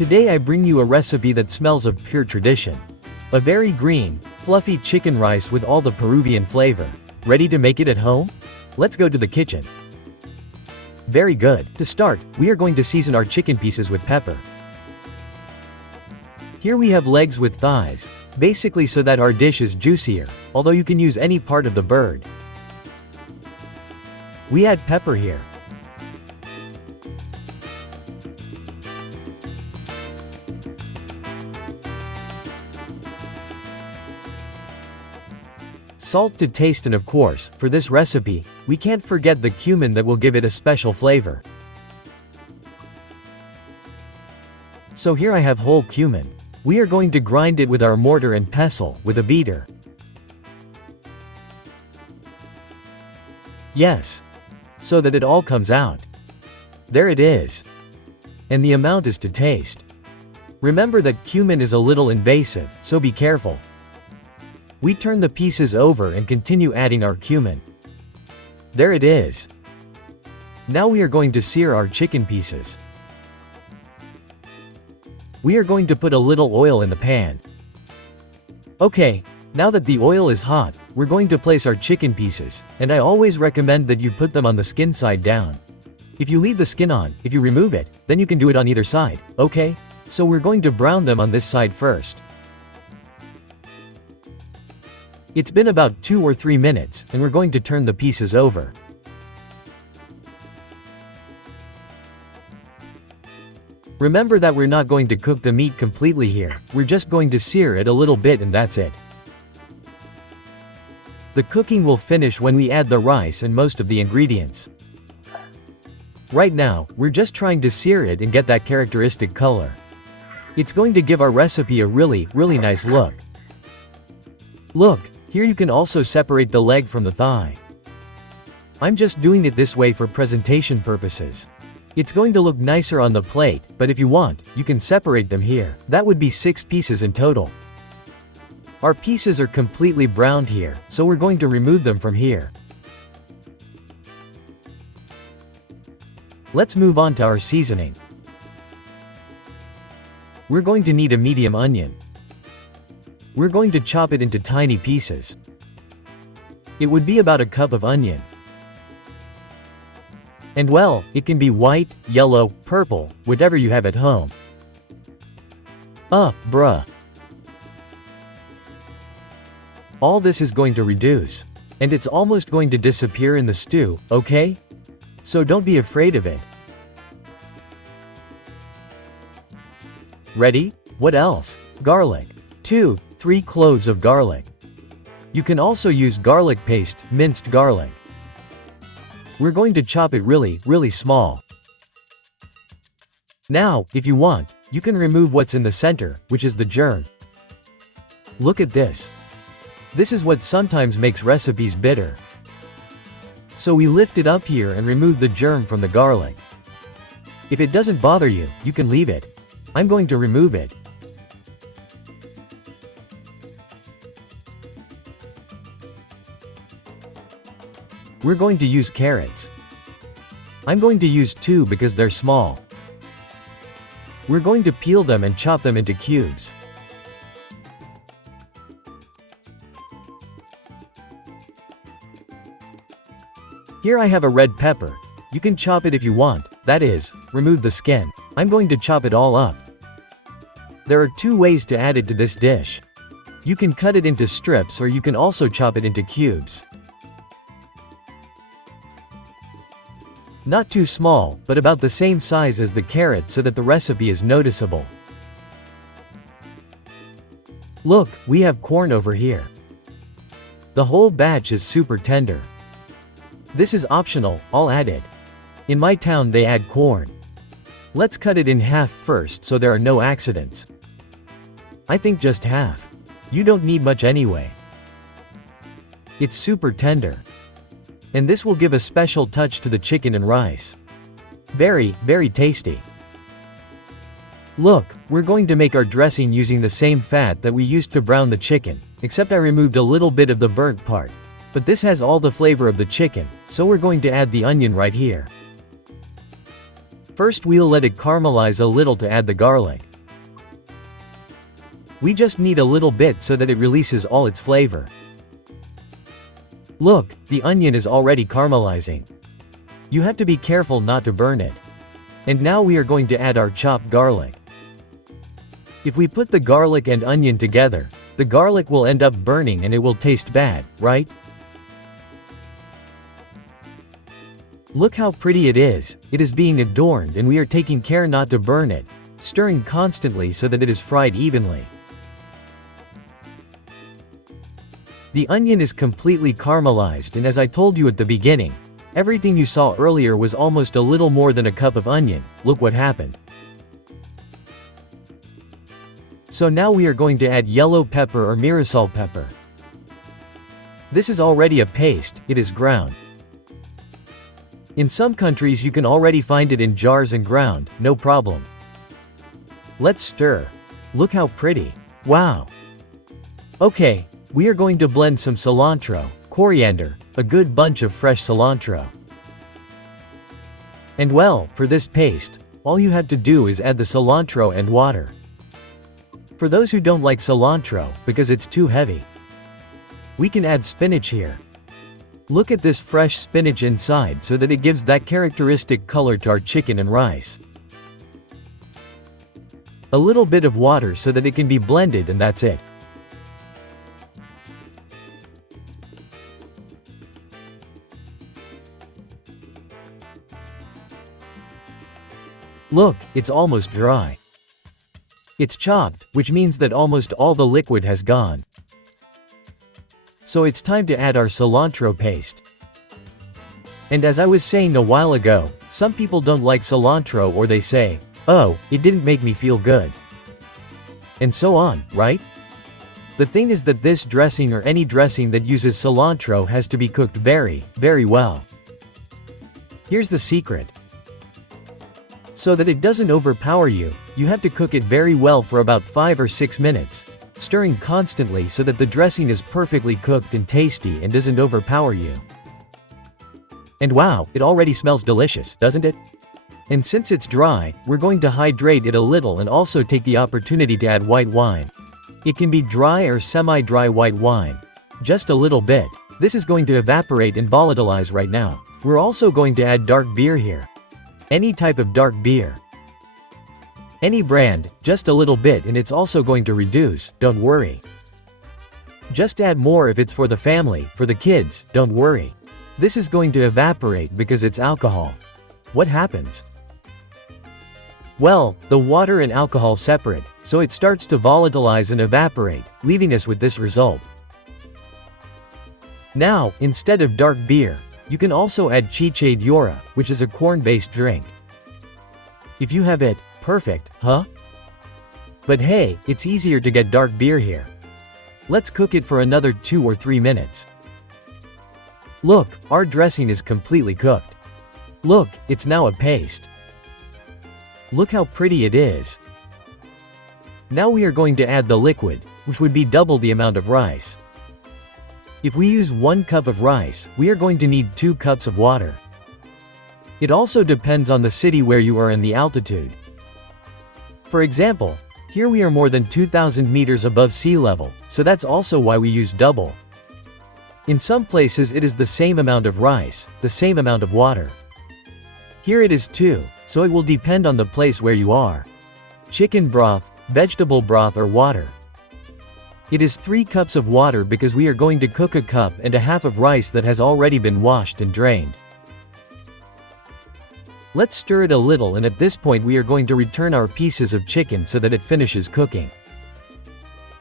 Today I bring you a recipe that smells of pure tradition. A very green, fluffy chicken rice with all the Peruvian flavor. Ready to make it at home? Let's go to the kitchen. Very good. To start, we are going to season our chicken pieces with pepper. Here we have legs with thighs, basically so that our dish is juicier, although you can use any part of the bird. We add pepper here. Salt to taste, and of course, for this recipe, we can't forget the cumin that will give it a special flavor. So here I have whole cumin. We are going to grind it with our mortar and pestle, with a beater. Yes. So that it all comes out. There it is. And the amount is to taste. Remember that cumin is a little invasive, so be careful. We turn the pieces over and continue adding our cumin. There it is. Now we are going to sear our chicken pieces. We are going to put a little oil in the pan. Okay, now that the oil is hot, we're going to place our chicken pieces, and I always recommend that you put them on the skin side down. If you leave the skin on, if you remove it, then you can do it on either side, okay? So we're going to brown them on this side first. It's been about 2 or 3 minutes, and we're going to turn the pieces over. Remember that we're not going to cook the meat completely here, we're just going to sear it a little bit and that's it. The cooking will finish when we add the rice and most of the ingredients. Right now, we're just trying to sear it and get that characteristic color. It's going to give our recipe a really nice look. Look, here you can also separate the leg from the thigh. I'm just doing it this way for presentation purposes. It's going to look nicer on the plate, but if you want, you can separate them here. That would be 6 pieces in total. Our pieces are completely browned here, so we're going to remove them from here. Let's move on to our seasoning. We're going to need a medium onion. We're going to chop it into tiny pieces. It would be about a cup of onion. And well, it can be white, yellow, purple, whatever you have at home. Bruh. All this is going to reduce. And it's almost going to disappear in the stew, okay? So don't be afraid of it. Ready? What else? Garlic. 2-3 cloves of garlic. You can also use garlic paste, minced garlic. We're going to chop it really small. Now, if you want, you can remove what's in the center, which is the germ. Look at this. This is what sometimes makes recipes bitter. So we lift it up here and remove the germ from the garlic. If it doesn't bother you, you can leave it. I'm going to remove it. We're going to use carrots. I'm going to use 2 because they're small. We're going to peel them and chop them into cubes. Here I have a red pepper. You can chop it if you want, that is, remove the skin. I'm going to chop it all up. There are 2 ways to add it to this dish. You can cut it into strips or you can also chop it into cubes. Not too small, but about the same size as the carrot so that the recipe is noticeable. Look, we have corn over here. The whole batch is super tender. This is optional, I'll add it. In my town they add corn. Let's cut it in half first so there are no accidents. I think just half. You don't need much anyway. It's super tender. And this will give a special touch to the chicken and rice. Very tasty. Look, we're going to make our dressing using the same fat that we used to brown the chicken, except I removed a little bit of the burnt part. But this has all the flavor of the chicken, so we're going to add the onion right here. First we'll let it caramelize a little to add the garlic. We just need a little bit so that it releases all its flavor. Look, the onion is already caramelizing. You have to be careful not to burn it. And now we are going to add our chopped garlic. If we put the garlic and onion together, the garlic will end up burning and it will taste bad, right? Look how pretty it is. It is being adorned and we are taking care not to burn it, stirring constantly so that it is fried evenly. The onion is completely caramelized, and as I told you at the beginning, everything you saw earlier was almost a little more than a cup of onion. Look what happened. So now we are going to add yellow pepper or mirasol pepper. This is already a paste, it is ground. In some countries you can already find it in jars and ground, no problem. Let's stir. Look how pretty. Wow. Okay, we are going to blend some cilantro, coriander, a good bunch of fresh cilantro. And well, for this paste, all you have to do is add the cilantro and water. For those who don't like cilantro, because it's too heavy, we can add spinach here. Look at this fresh spinach inside so that it gives that characteristic color to our chicken and rice. A little bit of water so that it can be blended, and that's it. Look, it's almost dry. It's chopped, which means that almost all the liquid has gone. So it's time to add our cilantro paste. And as I was saying a while ago, some people don't like cilantro, or they say, "Oh, it didn't make me feel good." And so on, right? The thing is that this dressing or any dressing that uses cilantro has to be cooked very, very well. Here's the secret. So that it doesn't overpower you, you have to cook it very well for about 5 or 6 minutes, stirring constantly so that the dressing is perfectly cooked and tasty and doesn't overpower you. And wow, it already smells delicious, doesn't it? And since it's dry, we're going to hydrate it a little and also take the opportunity to add white wine. It can be dry or semi-dry white wine. Just a little bit. This is going to evaporate and volatilize right now. We're also going to add dark beer here. Any type of dark beer. Any brand, just a little bit, and it's also going to reduce, don't worry. Just add more if it's for the family, for the kids, don't worry. This is going to evaporate because it's alcohol. What happens? Well, the water and alcohol separate, so it starts to volatilize and evaporate, leaving us with this result. Now, instead of dark beer, you can also add chicha de ora, which is a corn-based drink. If you have it, perfect, huh? But hey, it's easier to get dark beer here. Let's cook it for another 2 or 3 minutes. Look, our dressing is completely cooked. Look, it's now a paste. Look how pretty it is. Now we are going to add the liquid, which would be double the amount of rice. If we use 1 cup of rice, we are going to need 2 cups of water. It also depends on the city where you are and the altitude. For example, here we are more than 2,000 meters above sea level, so that's also why we use double. In some places it is the same amount of rice, the same amount of water. Here it is 2, so it will depend on the place where you are. Chicken broth, vegetable broth or water. It is 3 cups of water because we are going to cook 1.5 cups of rice that has already been washed and drained. Let's stir it a little, and at this point we are going to return our pieces of chicken so that it finishes cooking.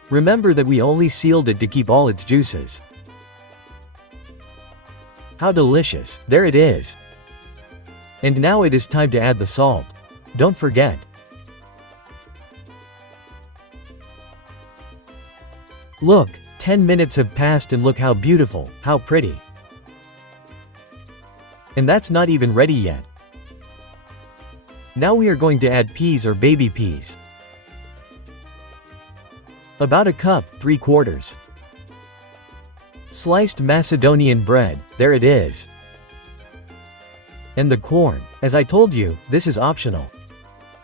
Remember that we only sealed it to keep all its juices. How delicious, there it is. And now it is time to add the salt. Don't forget. Look, 10 minutes have passed and look how beautiful, how pretty. And that's not even ready yet. Now we are going to add peas or baby peas. About 1 cup, 3/4. Sliced Macedonian bread, there it is. And the corn, as I told you, this is optional.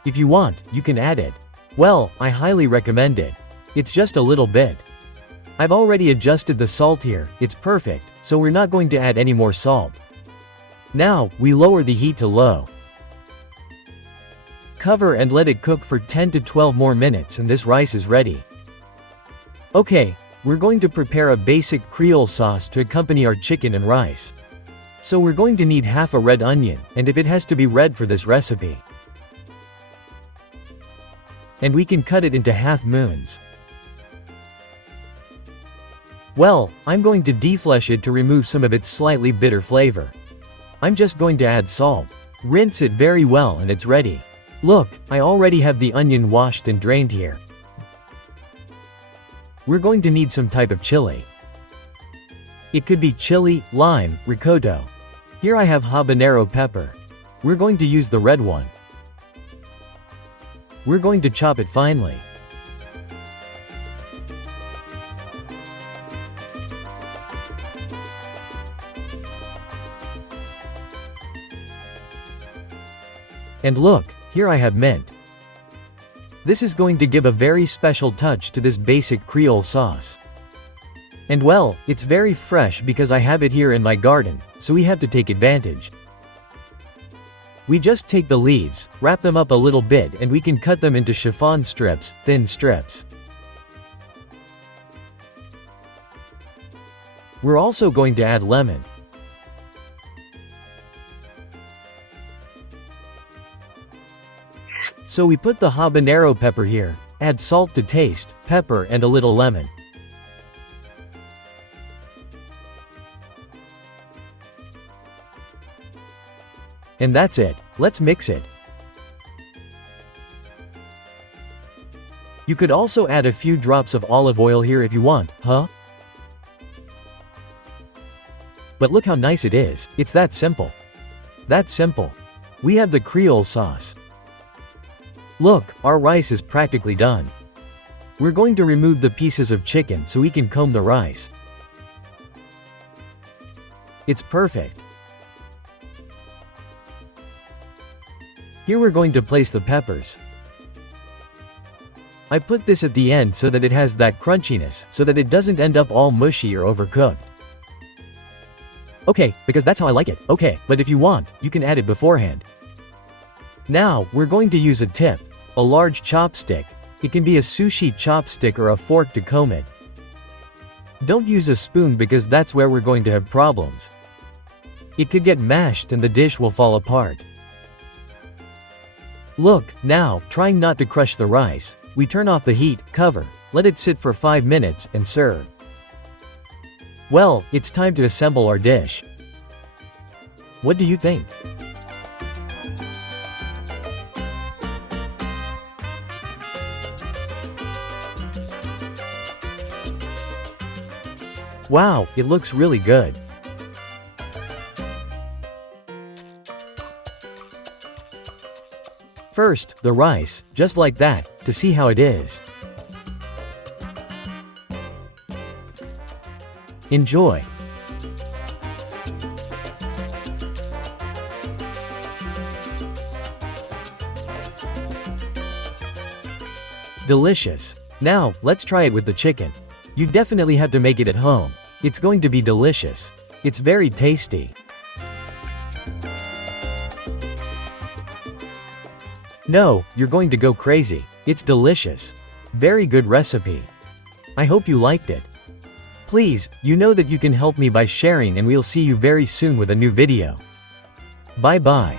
If you want, you can add it. Well, I highly recommend it. It's just a little bit. I've already adjusted the salt here, it's perfect, so we're not going to add any more salt. Now, we lower the heat to low. Cover and let it cook for 10 to 12 more minutes and this rice is ready. Okay, we're going to prepare a basic Creole sauce to accompany our chicken and rice. So we're going to need half a red onion, and if it has to be red for this recipe. And we can cut it into half moons. Well, I'm going to deflesh it to remove some of its slightly bitter flavor. I'm just going to add salt. Rinse it very well and it's ready. Look, I already have the onion washed and drained here. We're going to need some type of chili. It could be chili, lime, rocoto. Here I have habanero pepper. We're going to use the red one. We're going to chop it finely. And look, here I have mint. This is going to give a very special touch to this basic Creole sauce. And well, it's very fresh because I have it here in my garden, so we have to take advantage. We just take the leaves, wrap them up a little bit and we can cut them into chiffon strips, thin strips. We're also going to add lemon. So we put the habanero pepper here, add salt to taste, pepper and a little lemon. And that's it, let's mix it. You could also add a few drops of olive oil here if you want, huh? But look how nice it is, it's that simple. That simple. We have the Creole sauce. Look, our rice is practically done. We're going to remove the pieces of chicken so we can comb the rice. It's perfect. Here we're going to place the peppers. I put this at the end so that it has that crunchiness, so that it doesn't end up all mushy or overcooked. Okay, because that's how I like it, okay, but if you want, you can add it beforehand. Now, we're going to use a tip, a large chopstick. It can be a sushi chopstick or a fork to comb it. Don't use a spoon because that's where we're going to have problems. It could get mashed and the dish will fall apart. Look, now, trying not to crush the rice, we turn off the heat, cover, let it sit for 5 minutes, and serve. Well, it's time to assemble our dish. What do you think? Wow, it looks really good. First, the rice, just like that, to see how it is. Enjoy. Delicious. Now, let's try it with the chicken. You definitely have to make it at home. It's going to be delicious. It's very tasty. No, you're going to go crazy. It's delicious. Very good recipe. I hope you liked it. Please, you know that you can help me by sharing and we'll see you very soon with a new video. Bye bye.